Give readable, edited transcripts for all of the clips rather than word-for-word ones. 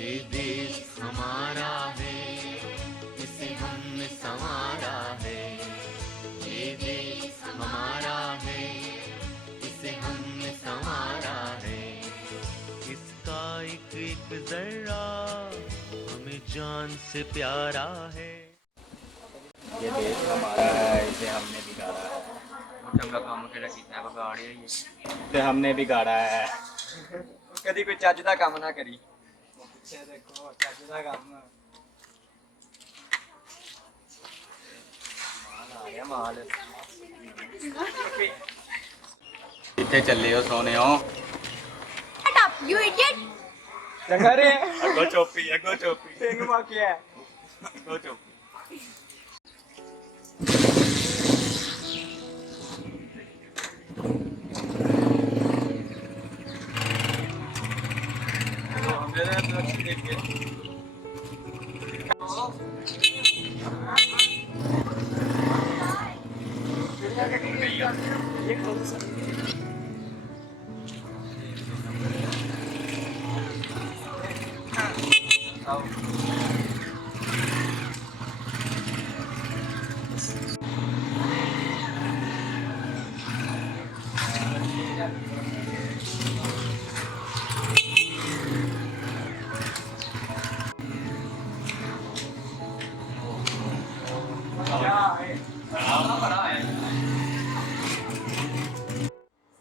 ये देश हमारा है, इसे हमने संवारा है। ये देश हमारा है, इसे हमने संवारा है। इसका एक एक जर्रा हमें जान से प्यारा है। ये देश हमारा है, इसे हमने बिगाड़ा है। चंगा काम केड़ा कीता बिगाड़िया ही इसे हमने बिगाड़ा है। कदी कोई चज दा काम ना करी। देखो चज दा काम माल आ गया माल। किथे चले हो सोने हो? Shut up, you idiot! चंगा रे अगो चोपी तेन माकिया है अगो चोपी।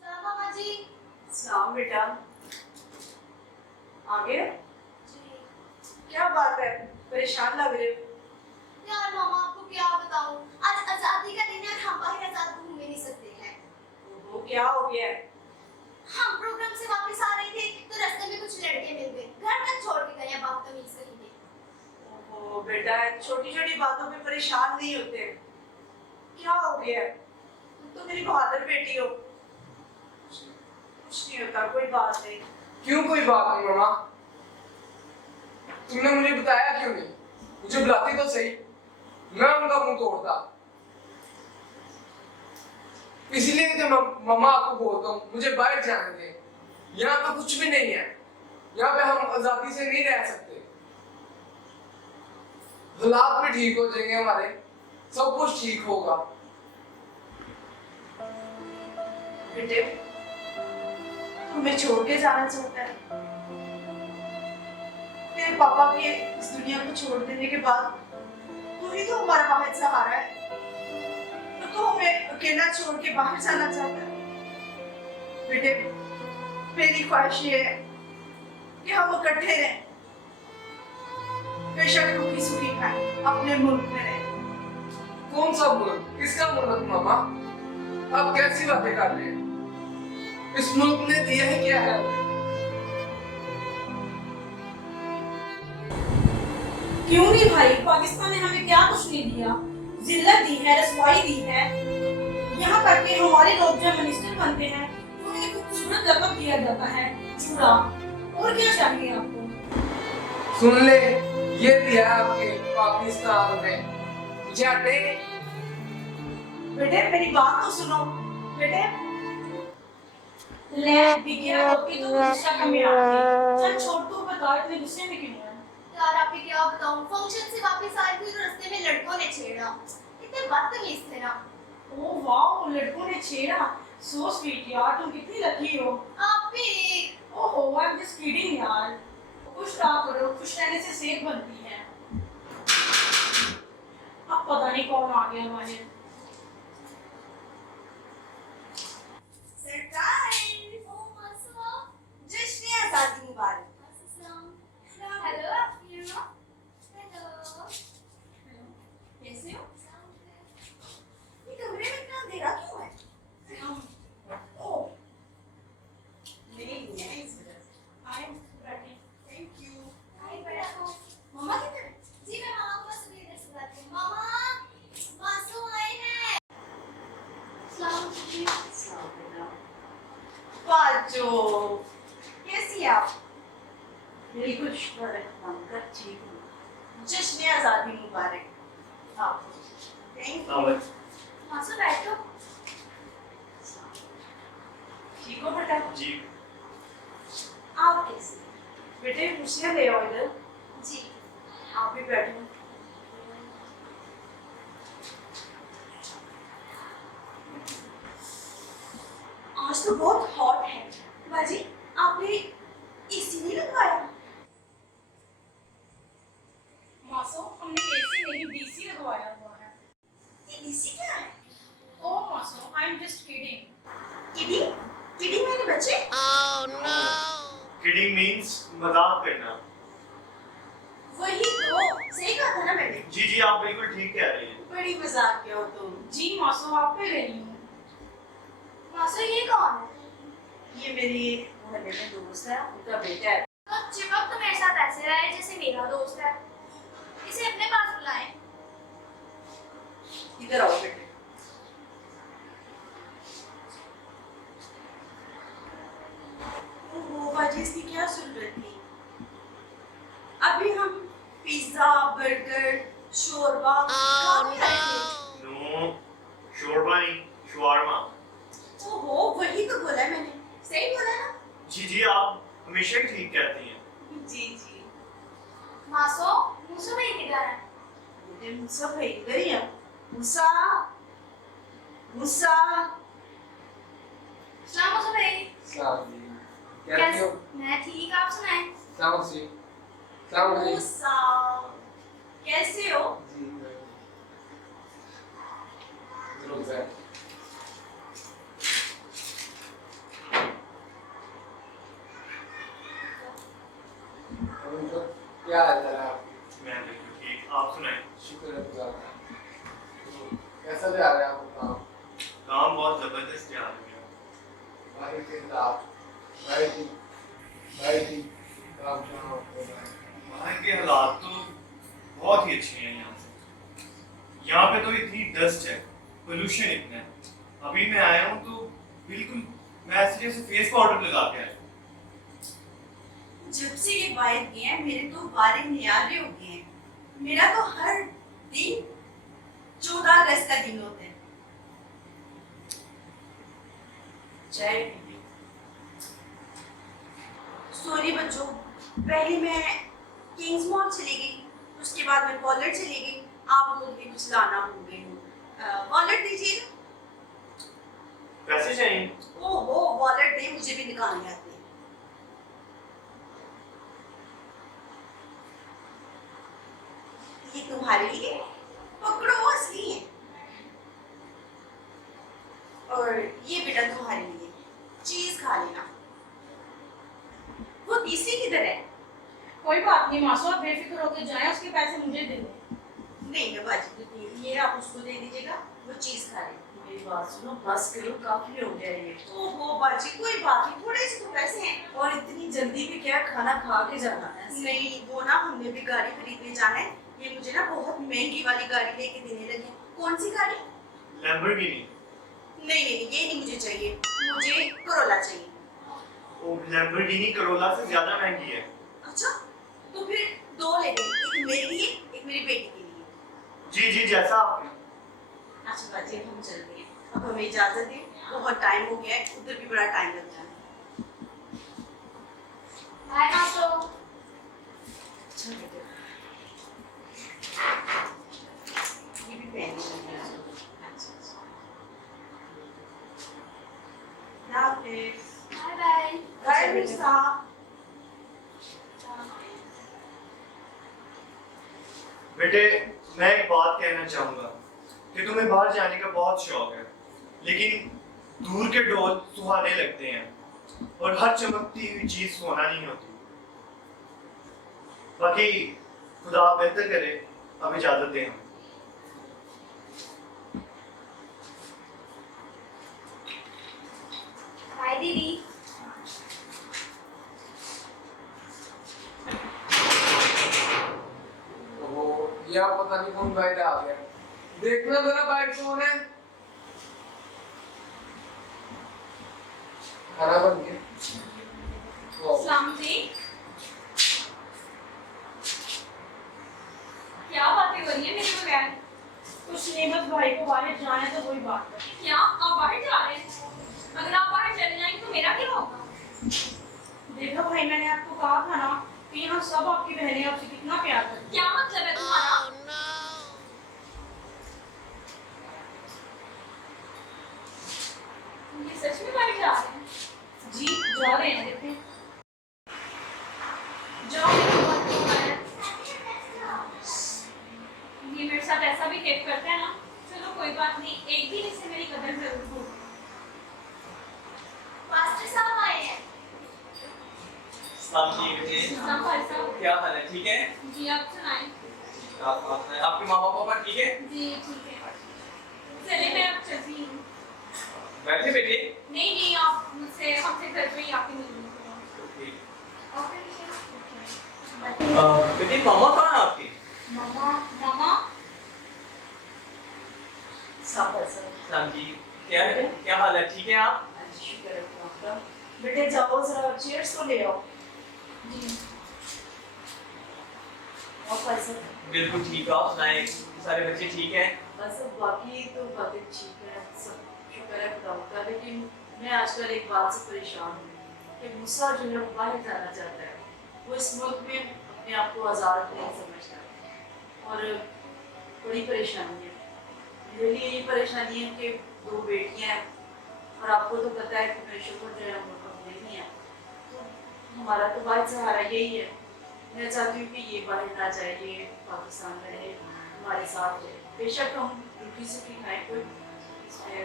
मामा जी। सलाम बेटा। आगे जी। क्या बात है, परेशान लग रहे हो? यार मामा आपको क्या बताऊं, आज आजादी का दिन है और हम बाहर आजाद घूम भी नहीं सकते हैं। वो क्या हो गया है? हम प्रोग्राम से वापस आ रहे थे तो रास्ते में कुछ लड़के मिल गए, घर तक छोड़ के गए, बदतमीज कहीं के। ओहो बेटा, छोटी छोटी बातों पे परेशान नहीं होते। क्या हो गया? तुम तो मेरी बहादुर बेटी हो। कुछ नहीं होता, कोई बात नहीं। क्यों कोई बात नहीं मामा? तुमने मुझे बताया क्यों नहीं? मुझे बुलाती तो सही, मैं उनका मुंह तोड़ता। इसलिए तो मामा आपको बोलता हूँ मुझे बाहर जाने दे। यहाँ पे कुछ भी नहीं है, यहाँ पे हम आजादी से नहीं रह सकते। हालात भी ठीक हो जाएंगे हमारे, सब कुछ ठीक होगा। बेटे, तुम्हें छोड़ के जाना चाहता है? तेरे पापा के इस दुनिया को छोड़ देने के बाद तू ही तो हमारा वाहिद सहारा है। तो तू हमें अकेला छोड़ के बाहर जाना चाहता है? बेटे, मेरी ख्वाहिश ये है कि हम इकट्ठे रहें, बेशक रूखी सूखी खाएं, अपने मुल्क में रहें। कौन सा मुल्क? किसका मुल्क मामा? आप कैसी बातें कर रहे हैं? इस मुल्क ने दिया है क्या है? क्यों नहीं भाई, पाकिस्तान ने हमें क्या कुछ नहीं दिया। जिल्लत दी है, रसवाई दी है। यहाँ तक कि हमारे लोग जब मिनिस्टर बनते हैं तो उन्हें खूबसूरत लक़ब दिया जाता है, चूड़ा। और क्या चाहिए आपको? सुन ले, ये दिया है आपके पाकिस्तान में जाते। बेटे मेरी बात तो सुनो। बेटे ले बिगिया होती तो गुस्सा कम आती। चल छोड़, तू बता इतने गुस्से में क्यों है? यार आप ही क्या बताऊं, फंक्शन से वापस आ रही थी तो रास्ते में लड़कों ने छेड़ा, इतने बदतमीज थे ना। ओह वाह, लड़कों ने छेड़ा। सो स्वीट यार, तुम कितनी लकी हो। आप भी। ओहो, आई एम जस्ट किडिंग यार। खुश रहा करो, खुश रहने से सेहत बनती है। अब पता नहीं कौन आ गया हमारे। सरप्राइज! ओ माशाल्लाह। जश्न आजादी मुबारक। हेलो आप हीरो। हेलो। कैसे हो? ये कमरे में इतना अंधेरा क्यों है? ओह, नहीं नहीं I am ready. Thank you. Hi बैठो। मामा किधर है? जी मैं मामा को बस इधर से बात करूं। मामा मासूम आए हैं। सलाम जी। बाजो, कैसी है आप? बिल्कुल शुक्र है, कर ठीक हूँ। जश्न आजादी मुबारक आपको। Thank you. मासूम बैठो। ठीक हो बेटा? जी। आप कैसे? बेटे कुर्सियाँ ले आओ इधर। जी। आप भी बैठो। आज तो बहुत हॉट है। बाजी, आपने एसी नहीं लगवाया? मासो, हमने एसी नहीं डीसी लगवाया हुआ है। ये डीसी क्या है? ओह मासो, I am just kidding. Kidding? Kidding मेरे बच्चे? किडिंग मीन्स मजाक करना। वही तो सही कहा था ना मैंने। जी जी आप बिल्कुल ठीक कह रही हैं। बड़ी मजाक क्या हो तुम। जी मासो, आप पे रही हूँ। मासो ये कौन है? ये मेरी मोहल्ले में दोस्त है, उनका बेटा है। तो चिपक तो मेरे साथ ऐसे रहा है जैसे मेरा दोस्त है। इसे अपने पास बुलाएं। इधर आओ बेटे। ओहो बाजी, इसकी क्या जरूरत थी? अभी हम पिज्जा, बर्गर, शोरबा खा के आए थे। नो, शोरबा नहीं, शवारमा। ओहो, वही तो बोला है मैंने। सही बोला ना? जी जी आप हमेशा ही ठीक कहती हैं। जी जी। मासो, मूसो भाई किधर है? बेटे मूसा भाई इधर ही है। मूसा, मूसा। सलाम मूसो भाई। सलाम जी। कैसी हो? मैं ठीक, आप सुनाएं? सलाम जी। सलाम जी। मूसा, कैसे हो? जी। जरूर से। क्या हाल है आपकी? मैं बिल्कुल ठीक, आप सुनाएं। शुक्र है खुदा का। कैसा जा रहा है आपका काम? काम बहुत जबरदस्त जा रही है। भाई के साथ भाई काम कहाँ हो रहा है? वहाँ के हालात तो बहुत ही अच्छे हैं यहाँ से। यहाँ पे तो इतनी डस्ट है, पोल्यूशन इतना है। अभी मैं आया हूँ तो बिल्कुल मैं ऐसे जैसे फेस पाउडर लगा के आया। जब से ये बाहर गए हैं मेरे तो बारे न्यारे हो गए हैं। मेरा तो हर दिन 14 अगस्त का दिन होता है। चाय पी। सॉरी बच्चों, पहले मैं किंग्स मॉल चली गई, उसके बाद मैं वॉलेट चली गई। आप लोग भी कुछ लाना भूल गए हो। वॉलेट दीजिए। पैसे चाहिए? ओहो, वॉलेट दे, मुझे भी निकालने आते हैं। ये तुम्हारे लिए, पकड़ो, असली है। और ये बेटा तुम्हारे लिए, चीज खा लेना। वो तीसरी किधर है? कोई बात नहीं मासो, आप बेफिक्र होकर जाएं, उसके पैसे मुझे दे दो। नहीं ना बाजी, तो ये आप उसको दे दीजिएगा, वो चीज खा ले। मेरी बात सुनो, बस करो, काफी हो गया ये। ओहो बाजी, कोई बात नहीं, थोड़े से तो पैसे हैं। और इतनी जल्दी भी क्या खाना खा के जाना है? नहीं, वो ना हमने भी गाड़ी खरीदने जाना है। ये मुझे ना बहुत महंगी वाली गाड़ी लेके देने लगे। कौन सी गाड़ी? लैम्बोर्गिनी। नहीं नहीं, ये नहीं मुझे चाहिए, मुझे करोला चाहिए। वो लैम्बोर्गिनी करोला से ज्यादा महंगी है। अच्छा, तो फिर दो ले लें, एक मेरे लिए, एक मेरी बेटी के लिए। जी जी जैसा आपने। अच्छा बाजी, अब हम चलते हैं। अब हमें इजाजत दें, बहुत टाइम हो गया है, उधर भी बड़ा टाइम लग जाना है। बाय मासो। अच्छा बेटे, ये भी पहन लेंगे। अच्छा अच्छा, बाय बाय। बाय मिस्सा। बेटे मैं एक बात कहना चाहूंगा कि तुम्हें बाहर जाने का बहुत शौक है, लेकिन दूर के ढोल सुहाने लगते हैं और हर चमकती हुई चीज सोना नहीं होती। बाकी खुदा बेहतर करे, अब इजाजत दें। बाय दीदी। वो या पता नहीं कौन बाहर आ गया। देखना जरा बाहर कौन है। खाना बन गया। सलाम जी। क्या बातें हो रही है मेरे बगैर? कुछ नहीं, बस भाई को बाहर जाना है तो वही बात है। क्या आप बाहर जा रहे हैं? अगर आप बाहर चले जाएंगे तो मेरा क्या होगा? देखो भाई, मैंने आपको कहा था ना सच में बाहर जा रहे हैं? जी जा रहे हैं देखते हैं। जाओ, मेरा बहुत हो रहा है। ये मेरे साथ ऐसा भी हेट करता है ना। चलो कोई बात नहीं, एक दिन इससे मेरी कदर जरूर होगी। मास्टर साहब आए हैं। सलाम जी बेटे, हाँ भाई साहब। क्या हाल है? ठीक है? जी आप सुनाएं। आपके माँ पापा ठीक है? जी ठीक है। चले मैं अब चलती हूँ। बैठे बेटे। नहीं नहीं, आप मुझसे हमसे घर पे ही आके मिल लीजिए। बेटे मामा कहाँ है आपके? मामा मामा साहब सर, सलाम जी, क्या है? क्या हाल है? ठीक है आप? शुक्र है आपका। बेटे जाओ जरा चेयर्स तो ले आओ। जी और भाई साहब, बिल्कुल ठीक। आप सुनाएं, सारे बच्चे ठीक हैं? बस बाकी तो बातें ठीक है, सब शुक्र है खुदा का। लेकिन मैं आजकल एक बात से परेशान हूँ कि मूसा जो है वो बाहर जाना चाहता है। वो इस मुल्क में अपने आप को आज़ाद नहीं समझता और बड़ी परेशानी है। मेरे लिए ये परेशानी है कि 2 बेटियाँ हैं और आपको तो पता है कि मेरे शोहर जो है वो नहीं है, तो हमारा तो वाहिद सहारा यही है। मैं चाहती हूँ कि ये बाहर ना जाए, ये पाकिस्तान में रहे, हमारे साथ रहे। बेशक हम रूखी सूखी खाएं, कोई इसमें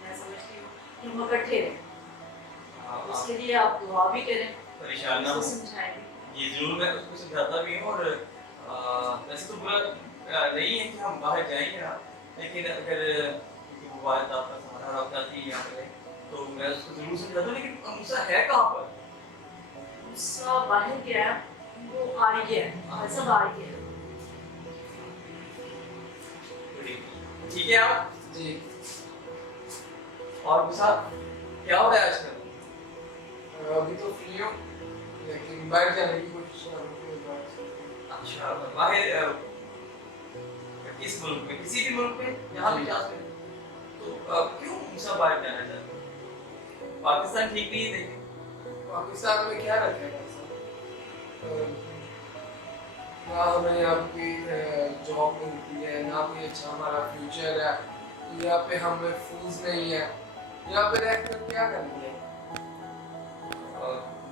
मैं समझती हूँ कि हम इकट्ठे रहें। उसके लिए आप दुआ भी करें, परेशान ना हो। समझाएं। ये जरूर मैं उसको समझाता भी हूँ। और वैसे तो बुरा नहीं है कि हम बाहर जाएंगे ना, लेकिन अगर वो बात आपका सहारा आप चाहती है यहाँ पे तो मैं उसको जरूर समझाता हूँ। लेकिन मूसा है कहाँ पर? मूसा बाहर गया है, वो आ ही गया है, सब आ ही गया है। ठीक है आप? जी और मूसा क्या हो रहा है आजकल? अभी तो फ्री हूँ, लेकिन बाहर जाने की कोशिश कर रहा हूँ। अच्छा, बाहर किस मुल्क में? किसी भी मुल्क में, यहाँ भी जा सकते? तो क्यों मूसा बाहर जाना चाहते हैं? पाकिस्तान ठीक नहीं है? देखें पाकिस्तान में क्या रखेगा ना हमें यहाँ की जॉब मिलती है, ना कोई अच्छा हमारा फ्यूचर है, यहाँ पे हम महफूज नहीं है, यहाँ पे रहकर क्या करेंगे?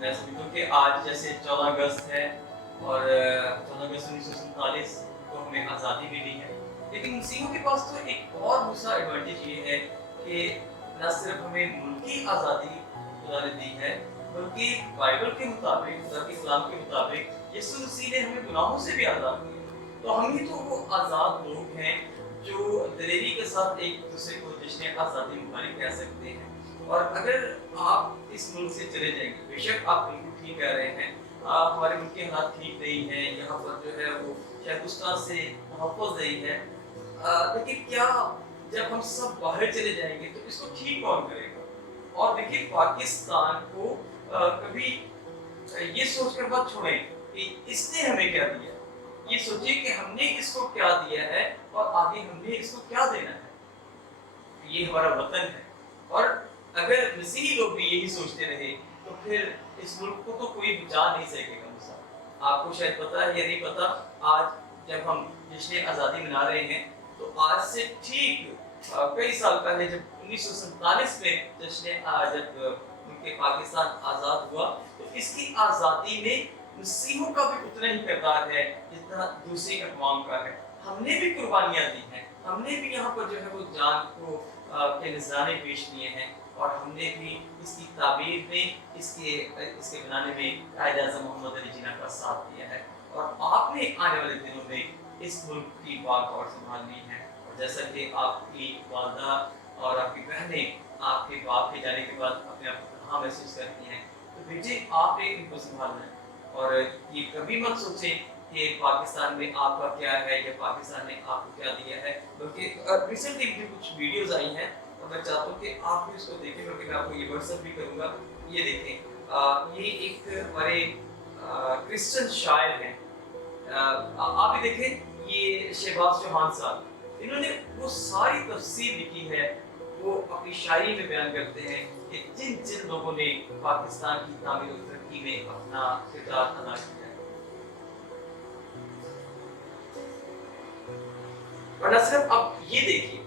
मैं समझता हूँ कि आज जैसे 14 अगस्त है और 14 अगस्त 1947 को हमें आज़ादी मिली है, लेकिन मुस्लिमों के पास तो एक और दूसरा एडवांटेज ये है कि न सिर्फ हमें मुल्क की आज़ादी खुदा ने दी है, बल्कि बाइबल के मुताबिक, खुदा के कलाम के मुताबिक यीशु मसीह ने हमें गुनाहों से भी आज़ाद किया। तो हम ही तो वो आज़ाद लोग हैं जो दिलेरी के साथ एक दूसरे को जश्न आज़ादी मुबारक कह सकते हैं। और अगर आप इस मुल्क से चले जाएंगे, बेशक आप बिल्कुल ठीक कह रहे हैं, हमारे मुल्क के हालात ठीक नहीं है, यहाँ पर जो है वो शायद उसका से महफूज नहीं है, लेकिन क्या जब हम सब बाहर चले जाएंगे तो इसको ठीक कौन करेगा? और देखिए पाकिस्तान को कभी ये सोचकर मत छोड़ें कि इसने हमें क्या दिया, ये सोचिए कि हमने इसको क्या दिया है और आगे हमने इसको क्या देना है। ये हमारा वतन है और अगर मसीही लोग भी यही सोचते रहे तो फिर इस मुल्क को तो कोई बचा नहीं सकेगा। मूसा आपको शायद पता है या नहीं पता, आज जब हम जश्न आज़ादी मना रहे हैं तो आज से ठीक कई साल पहले जब 1947 में जब उनके पाकिस्तान आज़ाद हुआ तो इसकी आज़ादी में मसीहों का भी उतना ही किरदार है जितना दूसरी अक़वाम का है। हमने भी कुर्बानियाँ दी हैं, हमने भी यहाँ पर जो है वो जान को के नजराने पेश किए हैं और हमने भी इसकी ताबीर में इसके बनाने में कायद आज़म मोहम्मद अली जिन्ना का साथ दिया है और आपने आने वाले दिनों में इस मुल्क की बात और संभालनी है। और जैसा कि आपकी वालदा और आपकी बहनें आपके बाप के जाने के बाद अपने आप को कहाँ महसूस करती हैं, तो बेटे आपने इनको संभालना है। और ये कभी मत सोचें कि पाकिस्तान में आपका क्या है या पाकिस्तान ने आपको क्या दिया है, बल्कि रिसेंटली भी कुछ वीडियोस आई हैं तो मैं चाहता हूँ कि आप भी उसको देखें, बल्कि मैं आपको ये व्हाट्सएप भी करूँगा। ये देखें, ये एक हमारे क्रिश्चियन शायर हैं, आप भी देखें, ये शहबाज चौहान साहब, इन्होंने वो सारी तफसीर लिखी है, वो अपनी शायरी में बयान करते हैं कि जिन जिन लोगों ने पाकिस्तान की तामीर और तरक्की में अपना किरदार अदा किया है। और न सिर्फ अब ये देखिए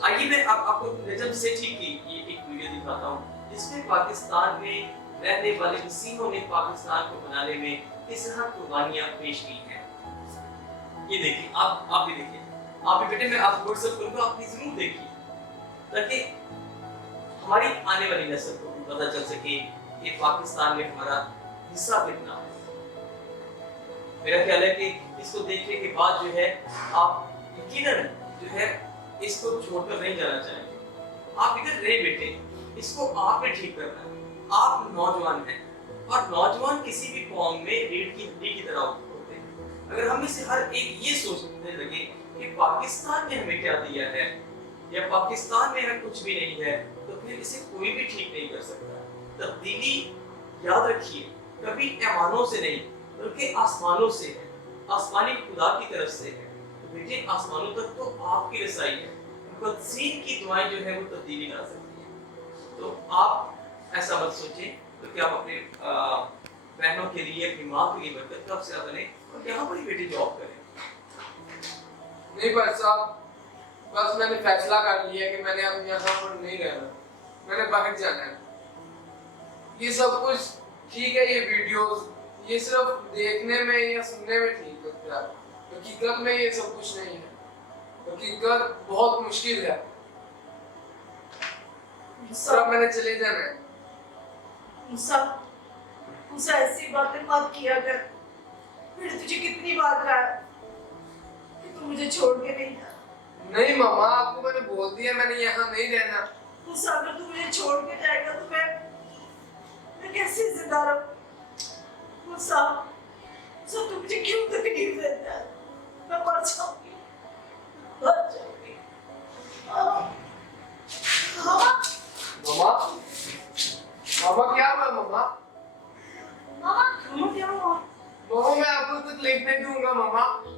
आइए मैं आपको नजम सेठी की ये एक वीडियो दिखाता हूँ जिसमें पाकिस्तान में रहने वाले मुस्लिमों ने पाकिस्तान को बनाने में किस तरह कुर्बानियां पेश की हैं। ये देखिए, आप भी देखिए, आप भी बेटे, मैं आपको व्हाट्सएप करूंगा, आप भी जरूर देखिए ताकि हमारी आने वाली नस्ल को पता चल सके कि पाकिस्तान में हमारा हिस्सा कितना है। मेरा ख्याल है कि इसको देखने के बाद जो है आप यकीनन जो है इसको छोड़कर नहीं जाना चाहेंगे। आप इधर रहे बेटे, इसको आपने ठीक करना है। आप नौजवान हैं और नौजवान किसी भी कौम में रीढ़ की हड्डी की तरह होते हैं। अगर हम इसे हर एक ये सोचने लगे कि पाकिस्तान ने हमें क्या दिया है या पाकिस्तान में हमें कुछ भी नहीं है, तो फिर इसे कोई भी ठीक नहीं कर सकता। तब्दीली याद रखिए कभी ऐवानों से नहीं बल्कि आसमानों से है, आसमानी खुदा की तरफ से है। तो बेटे आसमानों तक तो आपकी रसाई है, मुक़द्दसीन की दुआएं जो है वो तब्दीली ला सकती हैं। तो आप ऐसा मत सोचें तो कि आप अपने बहनों के लिए, अपनी माँ के लिए बरकत कब से बने और यहाँ पर बेटे जॉब करें। नहीं भाई साहब, बस मैंने फैसला कर लिया कि मैंने अब यहाँ पर नहीं रहना, मैंने बाहर जाना है। ये सब कुछ ठीक है, ये वीडियोस ये सिर्फ देखने में या सुनने में ठीक लगता है, हकीकत में ये सब कुछ नहीं है। हकीकत बहुत मुश्किल है। सब मैंने चले जाना है। मुसा ऐसी बातें मत किया कर। मैंने तुझे कितनी बार कहा कि तू मुझे छोड़ के नहीं जा। नहीं मामा, आपको मैंने बोल दिया मैंने यहाँ नहीं रहना। मुसा अगर तू मुझे छोड़ के जाएगा तो मैं कैसे जिंदा रहूं? मुसा तू मुझे क्यों तकलीफ देता है? मैं मर जाऊंगी। मामा क्या हुआ मामा? क्या हुआ? मामा मैं आपको तकलीफ नहीं दूंगा मामा। तू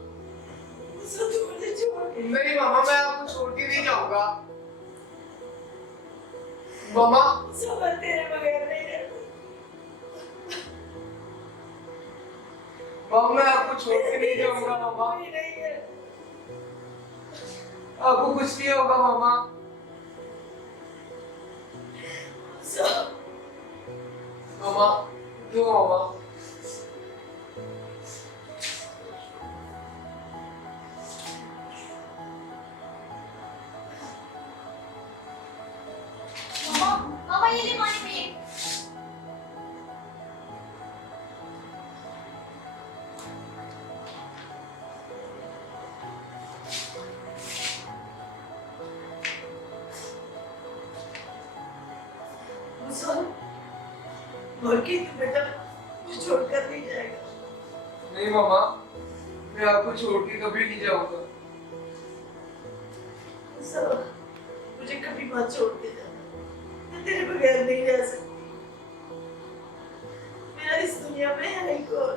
मुझे छोड़ के नहीं मामा, मैं आपको छोड़ के नहीं जाऊंगा मामा। मैं तेरे बगैर नहीं रहूंगा। मामा मैं आपको छोड़ के नहीं जाऊंगा मामा। आपको कुछ नहीं होगा मामा। मामा क्यों मामा? मामा ये ले पानी पिए। तू बेटा मुझे छोड़कर नहीं जाएगा। नहीं मामा, मैं आपको छोड़ के कभी नहीं जाऊंगा। मुझे कभी मत छोड़ के जाना, मैं तेरे बगैर नहीं रह सकती। मेरा इस दुनिया में है ही कौन?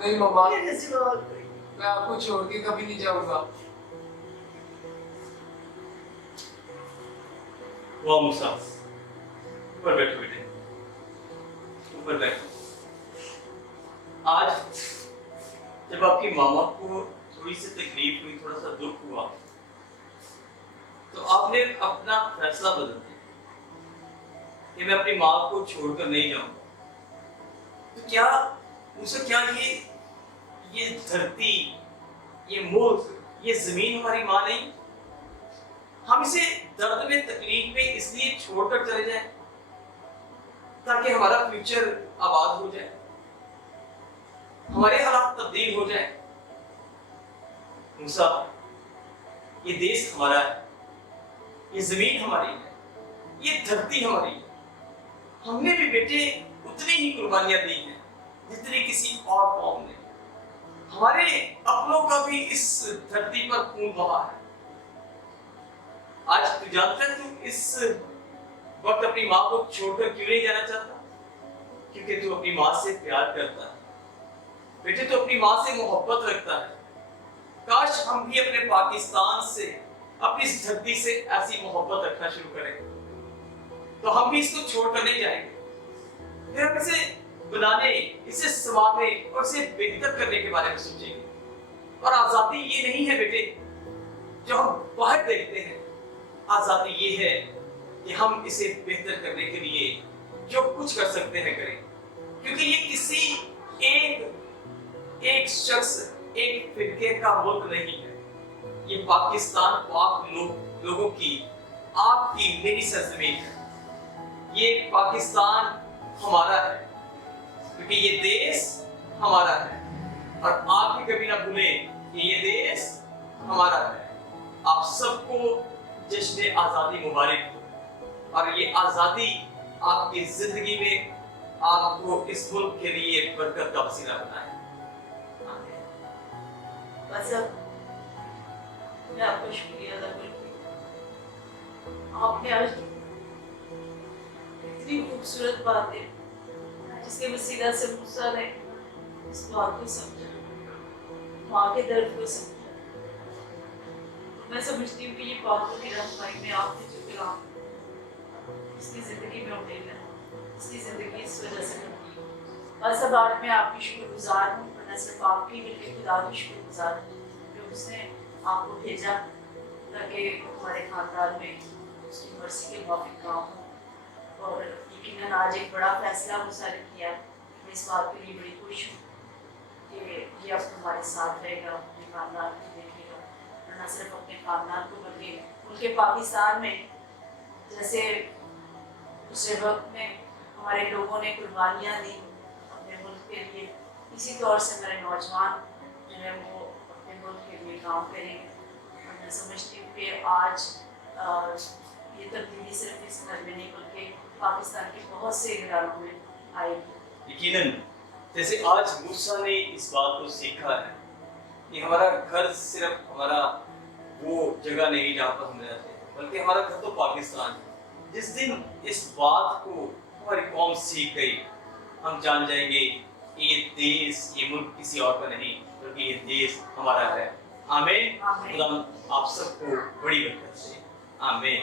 नहीं मामा, मेरे सिवा और कोई। मैं आपको छोड़ के कभी नहीं जाऊंगा। वाह मूसा, ऊपर बैठो बेटे, ऊपर बैठो। आज जब आपकी मामा को थोड़ी सी तकलीफ हुई, थोड़ा सा दुख हुआ, तो आपने अपना फैसला बदल दिया कि मैं अपनी माँ को छोड़कर नहीं जाऊंगा। तो क्या मुझसे क्या ये धरती, ये मुल्क, ये जमीन हमारी माँ नहीं? हम इसे दर्द में, तकलीफ में इसलिए छोड़कर चले जाएं ताकि हमारा फ्यूचर आबाद हो जाए, हमारे हालात तब्दील हो जाए। मूसा, ये देश हमारा है, ये जमीन हमारी है, ये धरती हमारी है। हमने भी बेटे उतनी ही कुर्बानियां दी हैं जितनी किसी और कौम ने। हमारे अपनों का भी इस धरती पर खून बहा है। आज तू जानता है तू इस वक्त अपनी माँ को छोड़कर क्यों नहीं जाना चाहता? क्योंकि तू अपनी माँ से प्यार करता है बेटे, तू अपनी माँ से मोहब्बत रखता है। काश हम भी अपने पाकिस्तान से, अपनी इस धरती से ऐसी मोहब्बत रखना शुरू करें, तो हम भी इसको छोड़कर नहीं जाएंगे। फिर हम इसे बनाने, इसे संवारने और इसे बेहतर करने के बारे में सोचेंगे। और आजादी ये नहीं है बेटे जो हम बाहर देखते हैं, आजादी ये है कि हम इसे बेहतर करने के लिए जो कुछ कर सकते हैं करें, क्योंकि ये किसी एक शख्स, एक फिरके का मुल्क नहीं है। ये पाकिस्तान पाक लोगों की, आपकी, मेरी सरजमीन है। ये पाकिस्तान हमारा है, क्योंकि ये देश हमारा है। और आप भी कभी ना भूलें कि ये देश हमारा है। आप सबको जश्न आज़ादी मुबारक हो, और ये आज़ादी आपकी जिंदगी में आपको इस मुल्क के लिए बरकत का वसीला बनाए। बस अब मैं आपका शुक्रिया अदा करती हूँ। आपने आज इतनी खूबसूरत बातें जिसके वसीला से मूसा ने इस बात को समझा, माँ के दर्द को समझा। मैं समझती हूँ कि ये बातों की रहनुमाई में आपने जो कलाम इसकी जिंदगी में उठे है, इसकी जिंदगी इस वजह से बनती है। बस अब आज मैं आपकी शुक्रगुजार हूँ, और न सिर्फ आपकी बल्कि खुदा की शुक्रगुजार हूँ कि उसने आपको भेजा ताकि हमारे खानदान में उसकी मर्जी के मुताबिक काम हो। और यकीनन आज एक बड़ा फैसला मूसा ने किया। मैं इस बात के लिए बड़ी खुश हूँ कि ये अब हमारे साथ रहेगा, अपने खानदान को देखेगा, और न सिर्फ अपने खानदान को बल्कि उनके पाकिस्तान में जैसे दूसरे वक्त में हमारे लोगों ने कुर्बानियाँ दी अपने मुल्क के लिए, इसी तौर से हमारे नौजवान जो है वो अपने मुल्क के लिए काम करेंगे। और मैं समझती हूँ कि आज ये तब्दीली सिर्फ इस घर में नहीं बल्कि पाकिस्तान के बहुत से घरानों में आएगी। यकीनन जैसे आज मूसा ने इस बात को सीखा है कि हमारा घर सिर्फ हमारा वो जगह नहीं जहाँ पर हम रहते हैं, बल्कि हमारा घर तो पाकिस्तान है। जिस दिन इस बात को हमारी कौम सीख गई, हम जान जाएंगे कि ये देश, ये मुल्क किसी और का नहीं बल्कि ये देश हमारा है। आमीन। खुदा आप सबको बड़ी बरकत दे। आमीन।